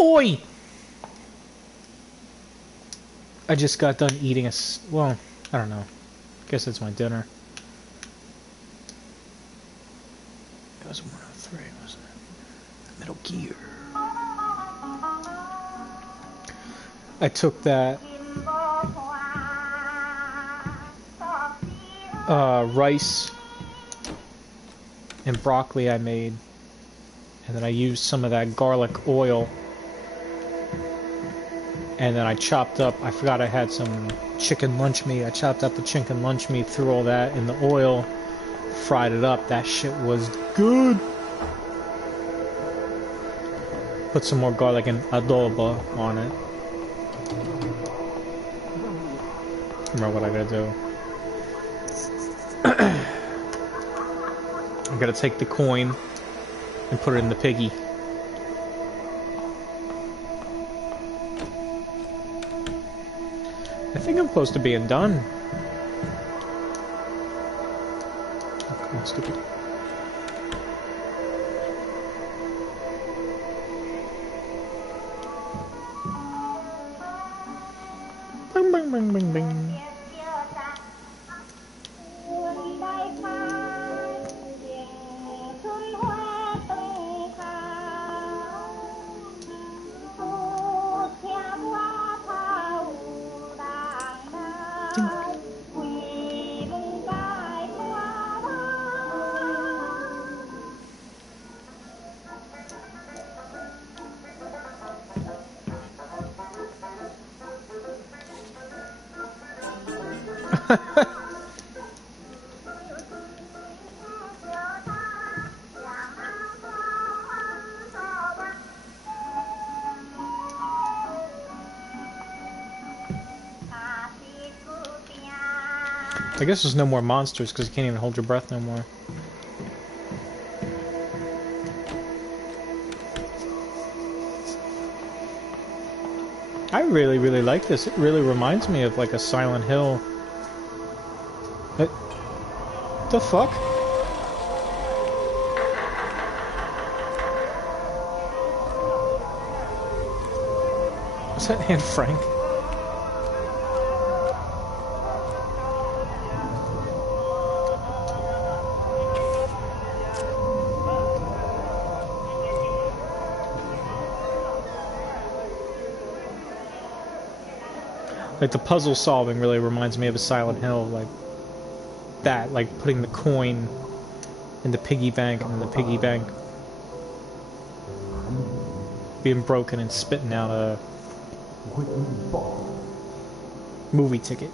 Oi! I just got done eating well, I don't know. Guess it's my dinner. That was 103, wasn't it? Metal Gear. I took that rice and broccoli I made, and then I used some of that garlic oil, and then I chopped up, I forgot I had some chicken lunch meat. I chopped up the chicken lunch meat, threw all that in the oil, fried it up. That shit was good. Put some more garlic and adobo on it. Remember what I gotta do. I gotta take the coin and put it in the piggy. I think I'm close to being done. Oh, come on, stupid. Bing, bing, bing, bing, bing. I guess there's no more monsters because you can't even hold your breath no more. I really, really like this. It really reminds me of like a Silent Hill. What the fuck? Was that Anne Frank? Like the puzzle solving really reminds me of a Silent Hill, like that, like putting the coin in the piggy bank and then the piggy bank being broken and spitting out a movie ticket.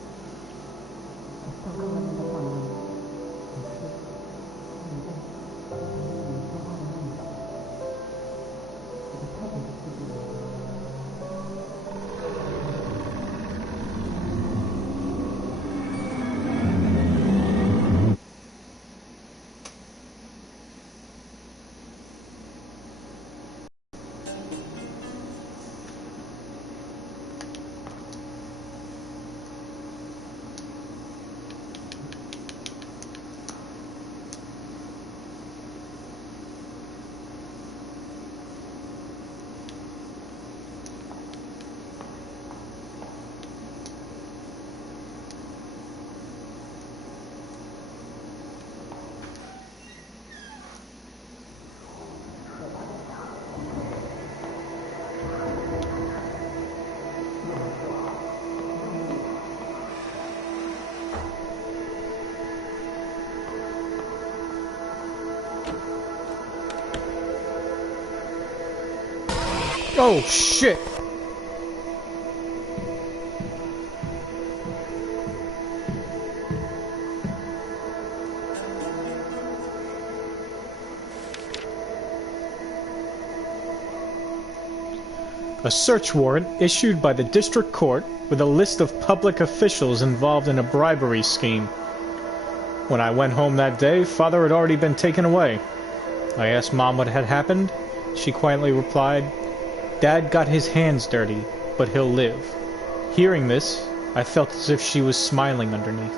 Oh shit! A search warrant issued by the district court with a list of public officials involved in a bribery scheme. When I went home that day, Father had already been taken away. I asked Mom what had happened. She quietly replied, "Dad got his hands dirty, but he'll live." Hearing this, I felt as if she was smiling underneath.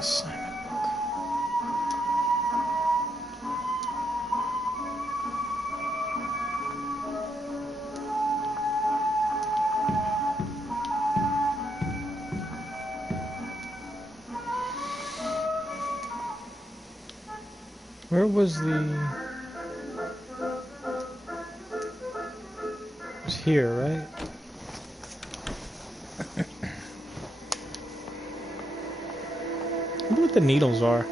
Assignment book. Where was the... It was here, right? I wonder what the needles are.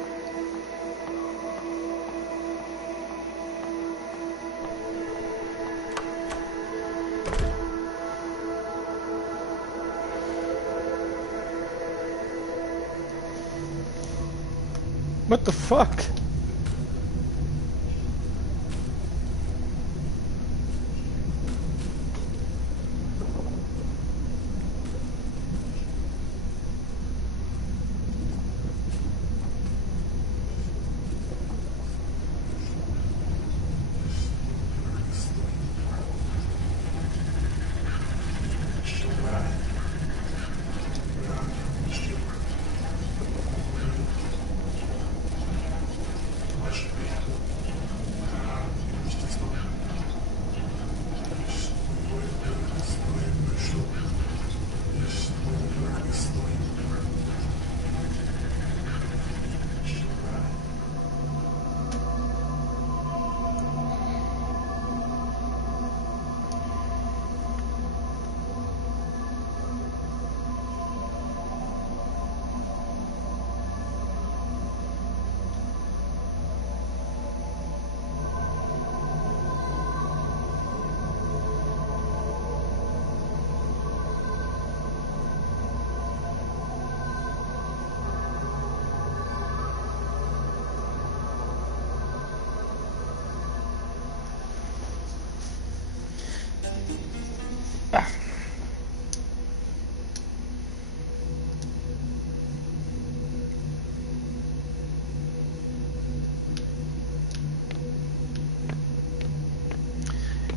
What the fuck?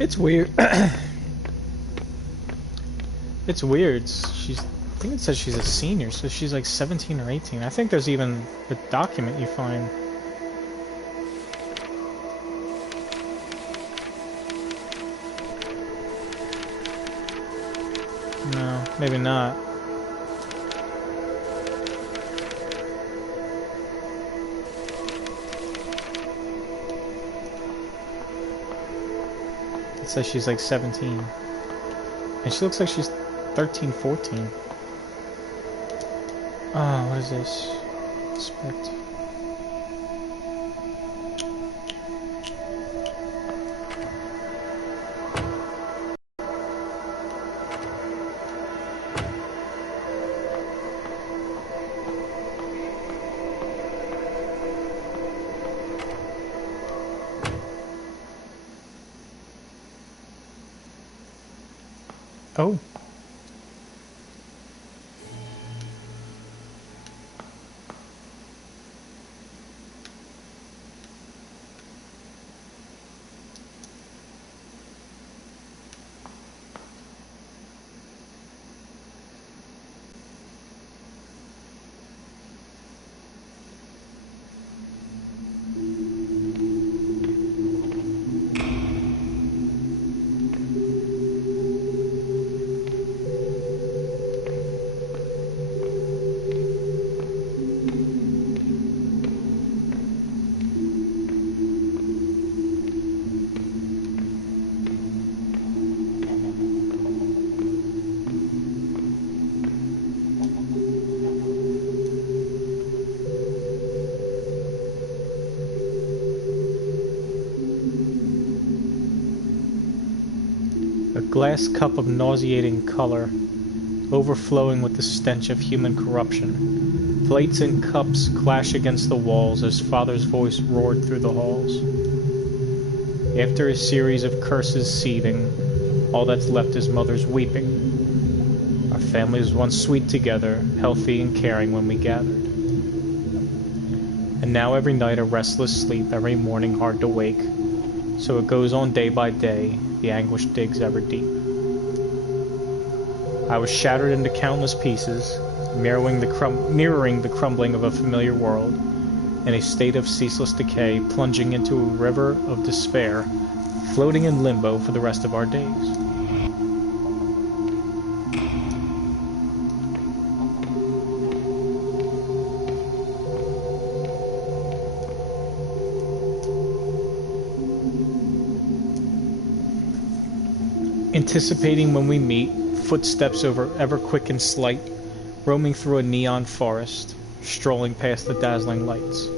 It's weird. It's weird. I think it says she's a senior, so she's like 17 or 18. I think there's even a document you find. No, maybe not. It says she's like 17. And she looks like she's 13, 14. Oh, what is this? Inspect. Oh. Glass cup of nauseating color, overflowing with the stench of human corruption. Plates and cups clash against the walls as father's voice roared through the halls. After a series of curses seething, all that's left is mother's weeping. Our family was once sweet together, healthy and caring when we gathered. And now every night a restless sleep, every morning hard to wake. So it goes on day by day, the anguish digs ever deep. I was shattered into countless pieces, mirroring the crumbling of a familiar world, in a state of ceaseless decay, plunging into a river of despair, floating in limbo for the rest of our days. Anticipating when we meet, footsteps ever quick and slight, roaming through a neon forest, strolling past the dazzling lights.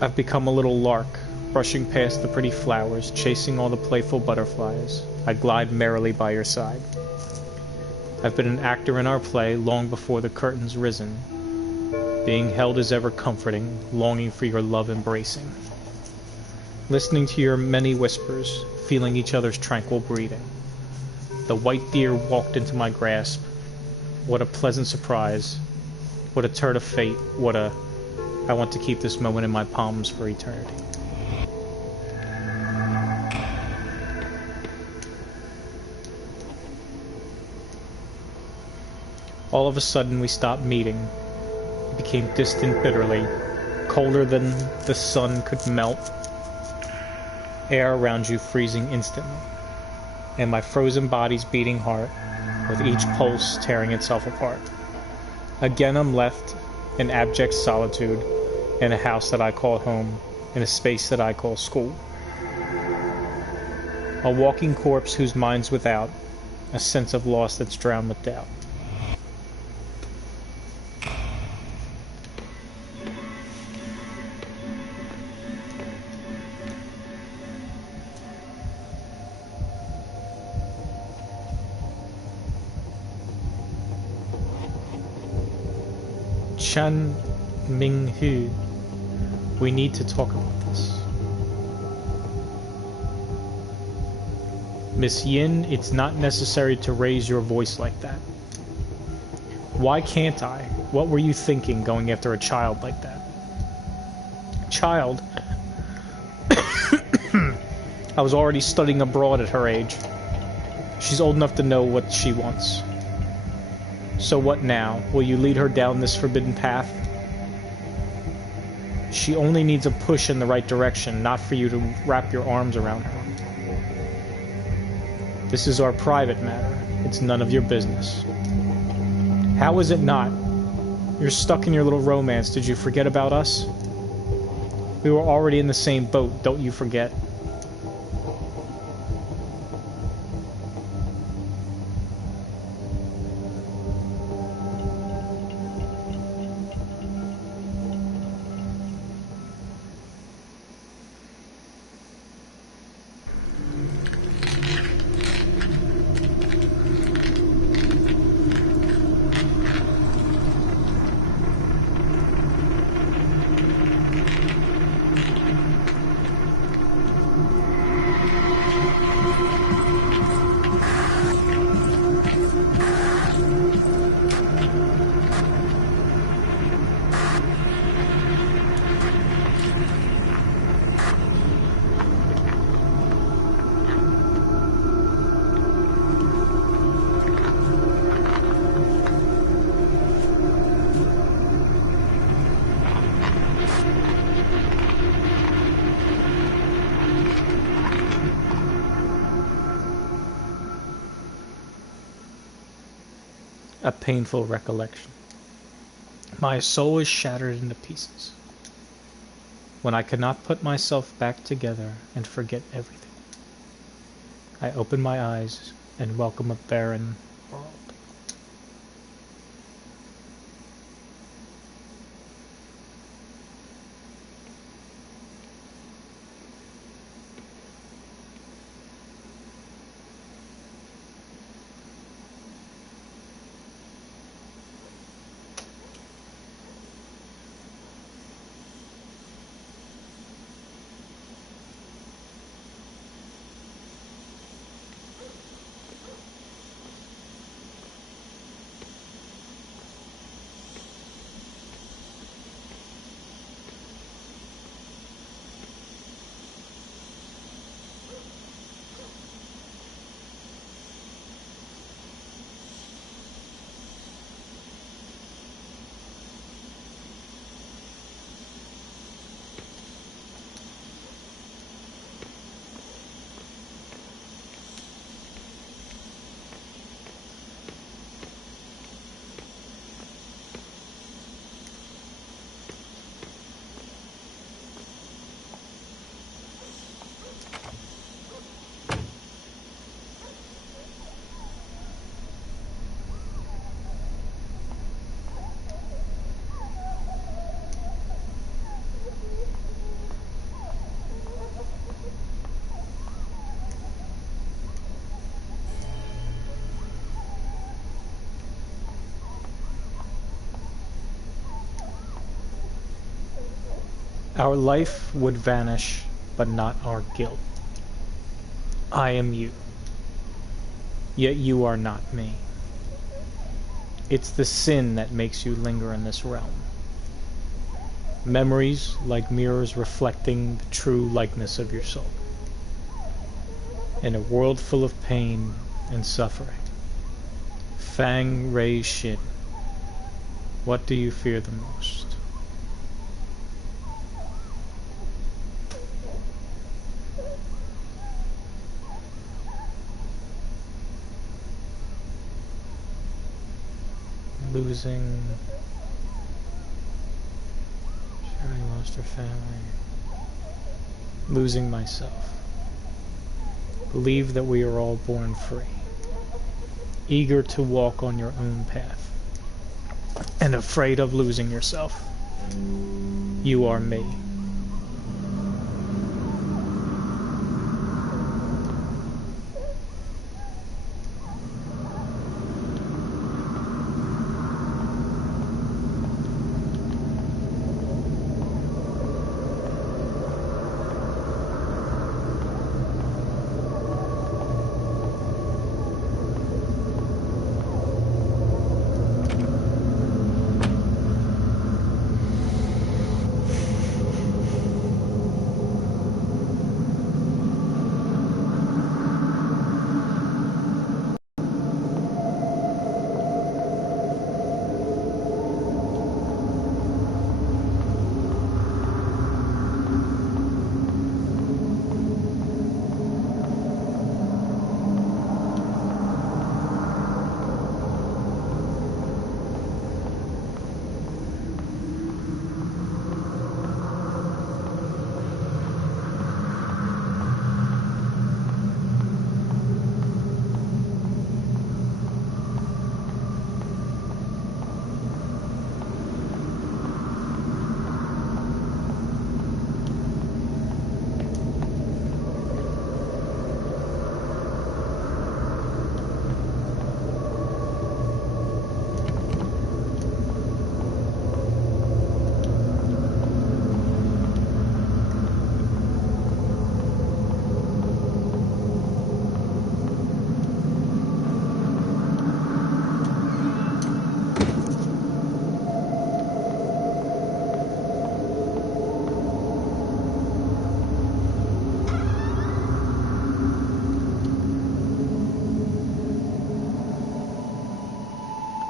I've become a little lark, brushing past the pretty flowers, chasing all the playful butterflies. I glide merrily by your side. I've been an actor in our play long before the curtain's risen, being held as ever comforting, longing for your love embracing. Listening to your many whispers, feeling each other's tranquil breathing. The white deer walked into my grasp. What a pleasant surprise. What a turn of fate. I want to keep this moment in my palms for eternity. All of a sudden we stopped meeting. It became distant bitterly, colder than the sun could melt. Air around you freezing instantly, and my frozen body's beating heart, with each pulse tearing itself apart. Again I'm left in abject solitude, in a house that I call home, in a space that I call school. A walking corpse whose mind's without, a sense of loss that's drowned with doubt. Chan Ming-hu, we need to talk about this. Miss Yin, it's not necessary to raise your voice like that. Why can't I? What were you thinking going after a child like that? Child? I was already studying abroad at her age. She's old enough to know what she wants. So what now? Will you lead her down this forbidden path? She only needs a push in the right direction, not for you to wrap your arms around her. This is our private matter. It's none of your business. How is it not? You're stuck in your little romance. Did you forget about us? We were already in the same boat, don't you forget? A painful recollection. My soul is shattered into pieces. When I cannot put myself back together and forget everything, I open my eyes and welcome a barren world. Our life would vanish, but not our guilt. I am you, yet you are not me. It's the sin that makes you linger in this realm. Memories like mirrors reflecting the true likeness of your soul. In a world full of pain and suffering. Fang Rei Shin, what do you fear the most? Losing. Sure, I lost her family. Losing myself. Believe that we are all born free, eager to walk on your own path, and afraid of losing yourself. You are me.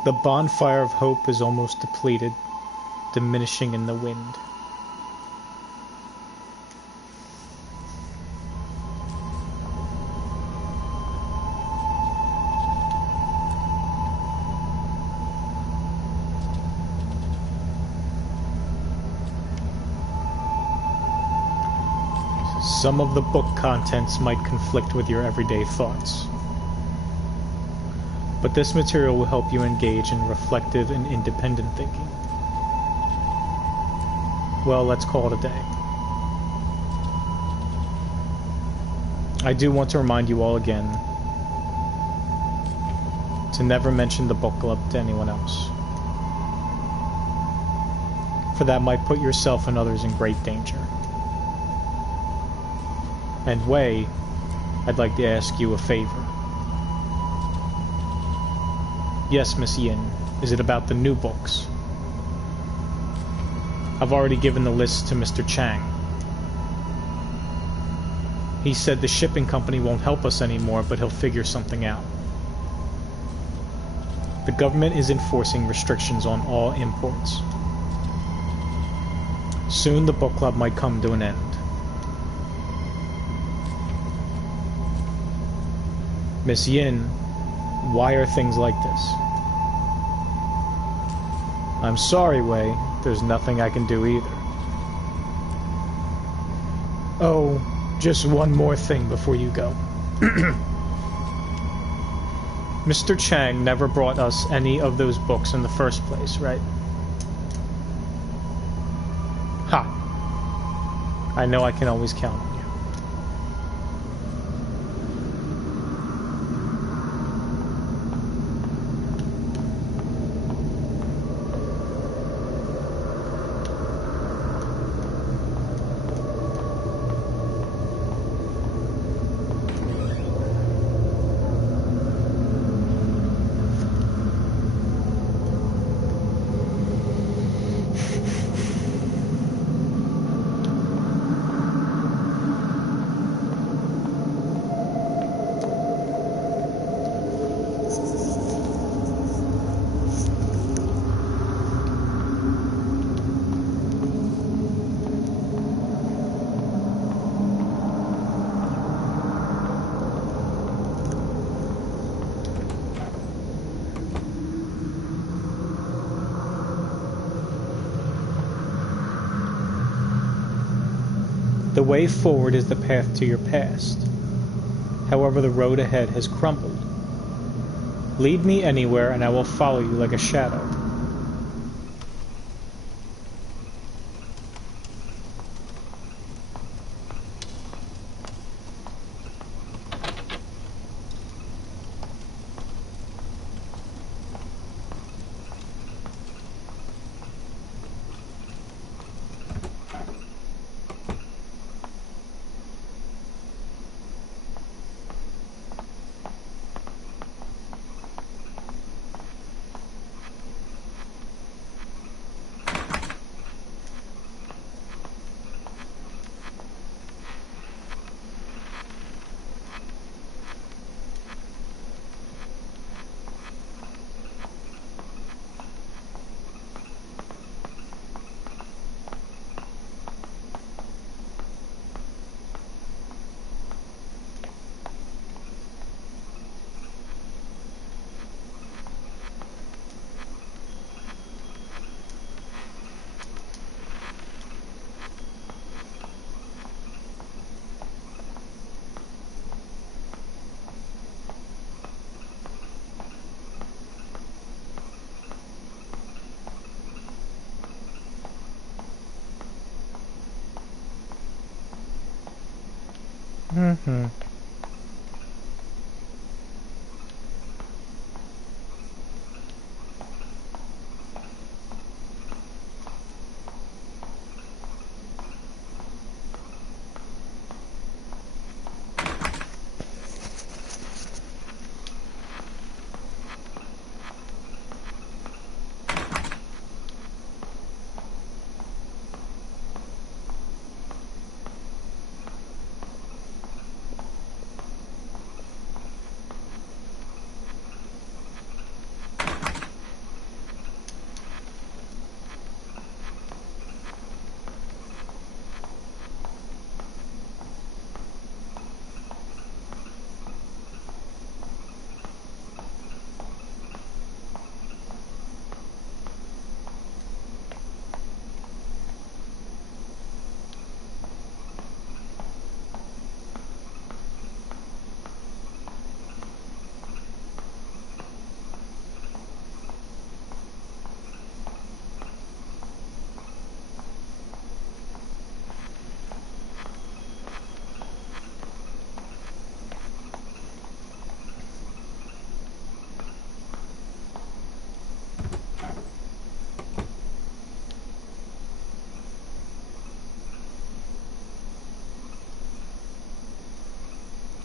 The bonfire of hope is almost depleted, diminishing in the wind. Some of the book contents might conflict with your everyday thoughts. But this material will help you engage in reflective and independent thinking. Well, let's call it a day. I do want to remind you all again to never mention the book club to anyone else, for that might put yourself and others in great danger. And Wei, I'd like to ask you a favor. Yes, Miss Yin. Is it about the new books? I've already given the list to Mr. Chang. He said the shipping company won't help us anymore, but he'll figure something out. The government is enforcing restrictions on all imports. Soon the book club might come to an end. Miss Yin, why are things like this? I'm sorry, Wei. There's nothing I can do either. Oh, just one more thing before you go. Mr. Chang never brought us any of those books in the first place, right? Ha! I know I can always count on you. The way forward is the path to your past. However, the road ahead has crumbled. Lead me anywhere and I will follow you like a shadow.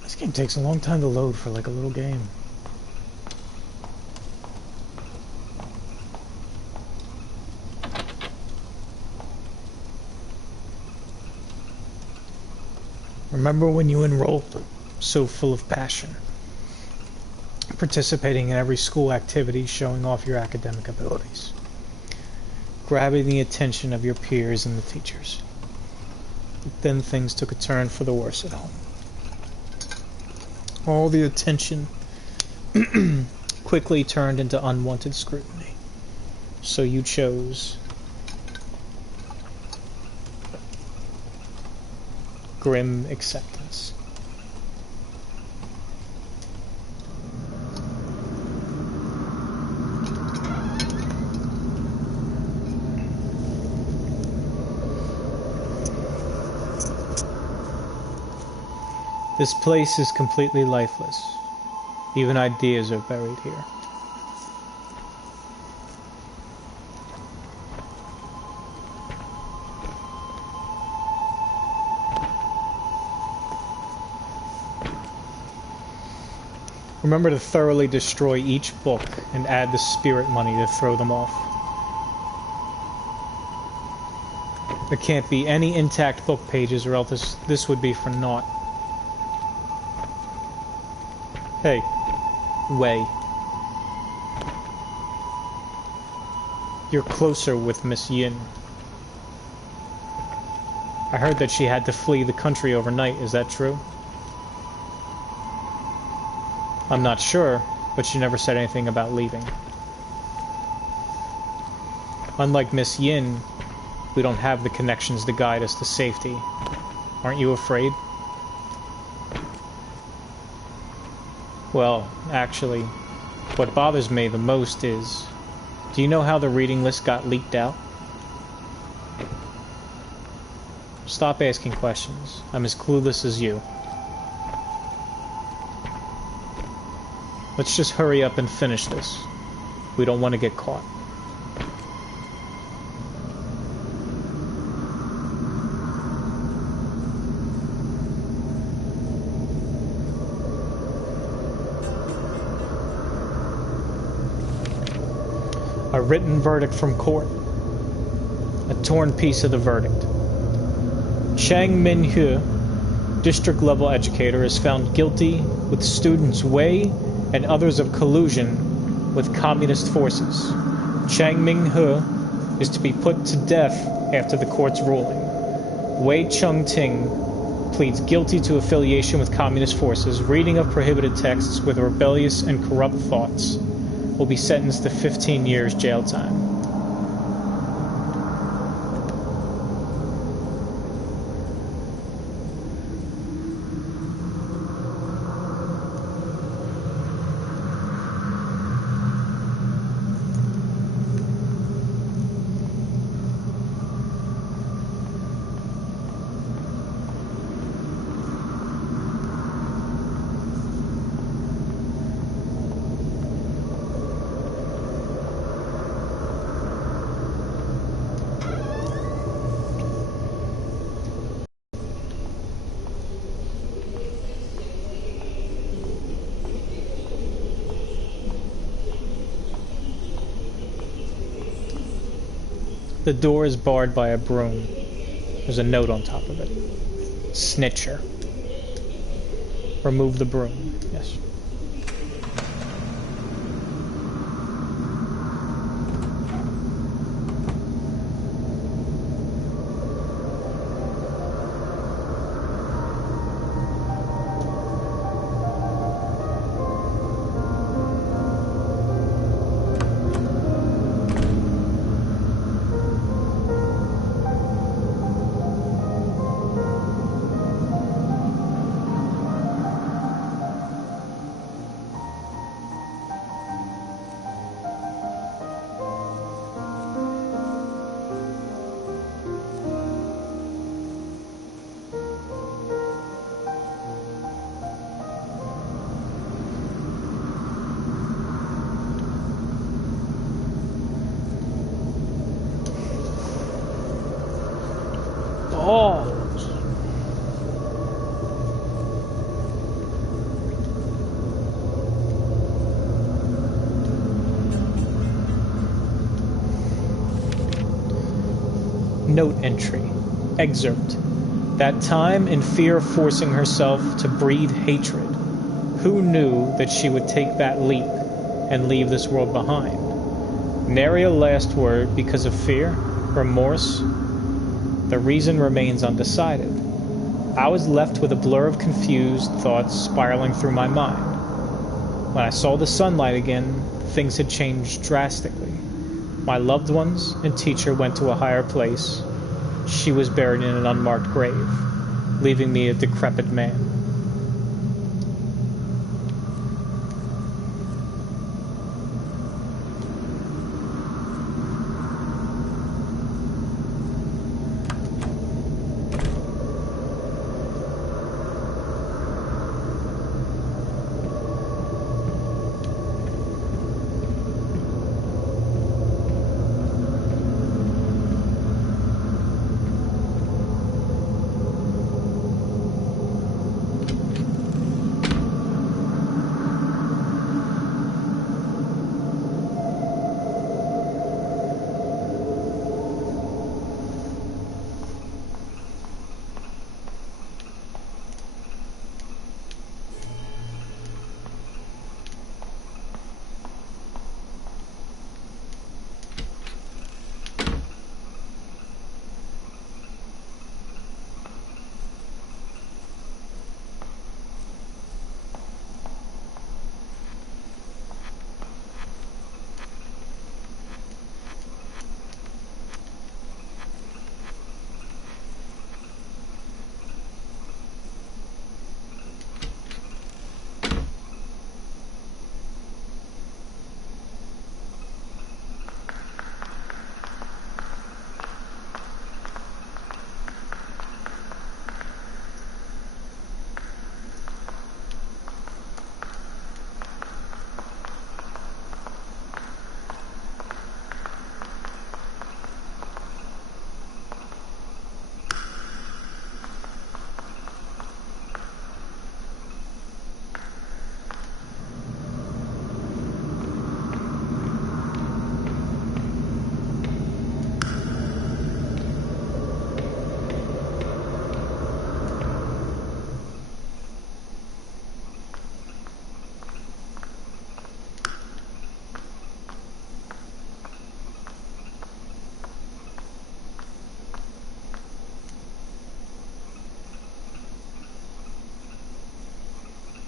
This game takes a long time to load for like a little game. Remember when you enrolled, so full of passion, participating in every school activity, showing off your academic abilities, grabbing the attention of your peers and the teachers. But then things took a turn for the worse at home. All the attention quickly turned into unwanted scrutiny. So you chose grim acceptance. This place is completely lifeless. Even ideas are buried here. Remember to thoroughly destroy each book and add the spirit money to throw them off. There can't be any intact book pages or else this would be for naught. Hey, Wei. You're closer with Miss Yin. I heard that she had to flee the country overnight, is that true? I'm not sure, but she never said anything about leaving. Unlike Miss Yin, we don't have the connections to guide us to safety. Aren't you afraid? Well, actually, what bothers me the most is, do you know how the reading list got leaked out? Stop asking questions. I'm as clueless as you. Let's just hurry up and finish this. We don't want to get caught. A written verdict from court. A torn piece of the verdict. Chang Min-hu, district-level educator, is found guilty with students Wei and others of collusion with communist forces. Chang Min-hu is to be put to death after the court's ruling. Wei Chung-ting pleads guilty to affiliation with communist forces, reading of prohibited texts with rebellious and corrupt thoughts. Will be sentenced to 15 years jail time. The door is barred by a broom. There's a note on top of it. Snitcher. Remove the broom. Yes. Note entry. Excerpt. That time, in fear of forcing herself to breed hatred, who knew that she would take that leap and leave this world behind? Nary a last word because of fear, remorse. The reason remains undecided. I was left with a blur of confused thoughts spiraling through my mind. When I saw the sunlight again, things had changed drastically. My loved ones and teacher went to a higher place. She was buried in an unmarked grave, leaving me a decrepit man.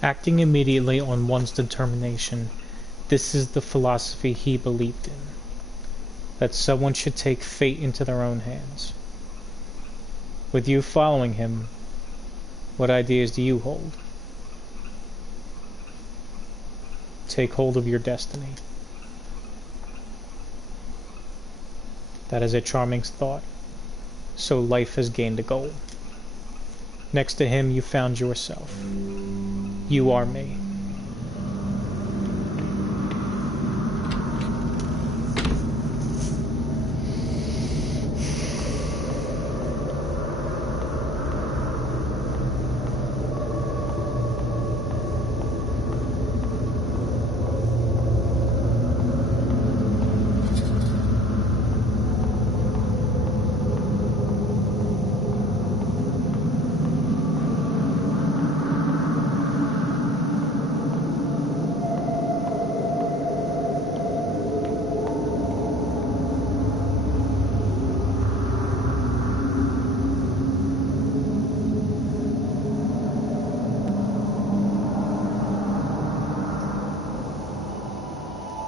Acting immediately on one's determination, this is the philosophy he believed in, that someone should take fate into their own hands. With you following him, what ideas do you hold? Take hold of your destiny. That is a charming thought. So life has gained a goal. Next to him, you found yourself. You are me.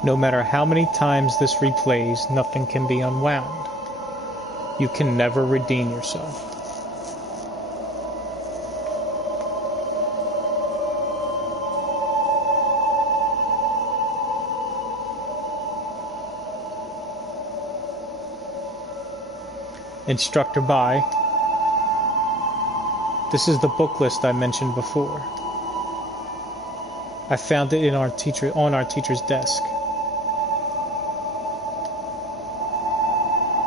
No matter how many times this replays, nothing can be unwound. You can never redeem yourself. Instructor by. This is the book list I mentioned before. I found it on our teacher's desk.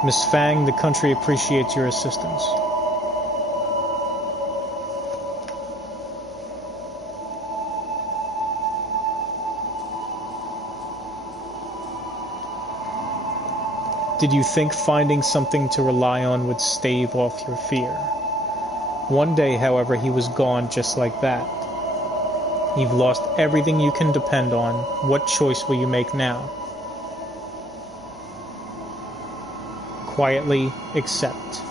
Miss Fang, the country appreciates your assistance. Did you think finding something to rely on would stave off your fear? One day, however, he was gone just like that. You've lost everything you can depend on. What choice will you make now? Quietly accept.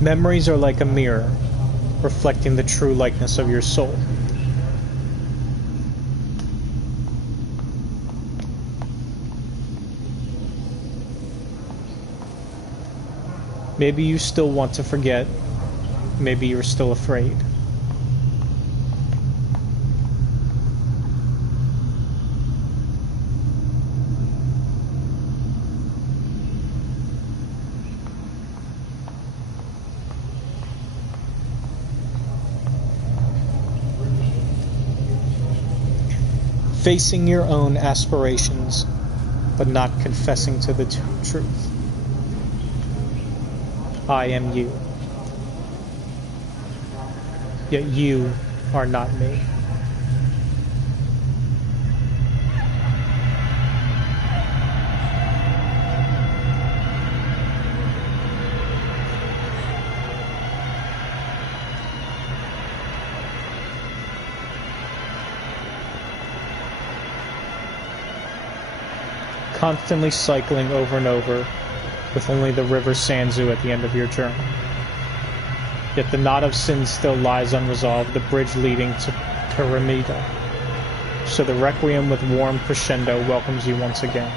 Memories are like a mirror, reflecting the true likeness of your soul. Maybe you still want to forget, maybe you're still afraid. Facing your own aspirations, but not confessing to the truth. I am you. Yet you are not me. constantly cycling over and over, with only the river Sanzu at the end of your journey. Yet the knot of sins still lies unresolved, the bridge leading to Pyramida. So the Requiem with warm crescendo welcomes you once again.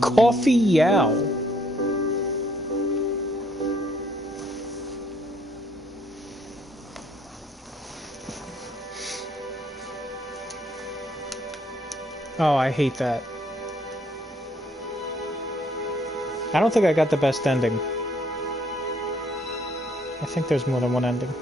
Coffee Yao. Oh, I hate that. I don't think I got the best ending. I think there's more than one ending.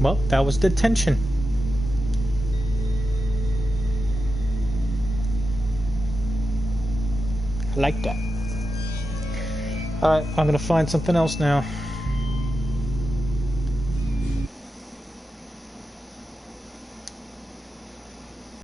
Well, that was detention. I like that. Alright, I'm gonna find something else now.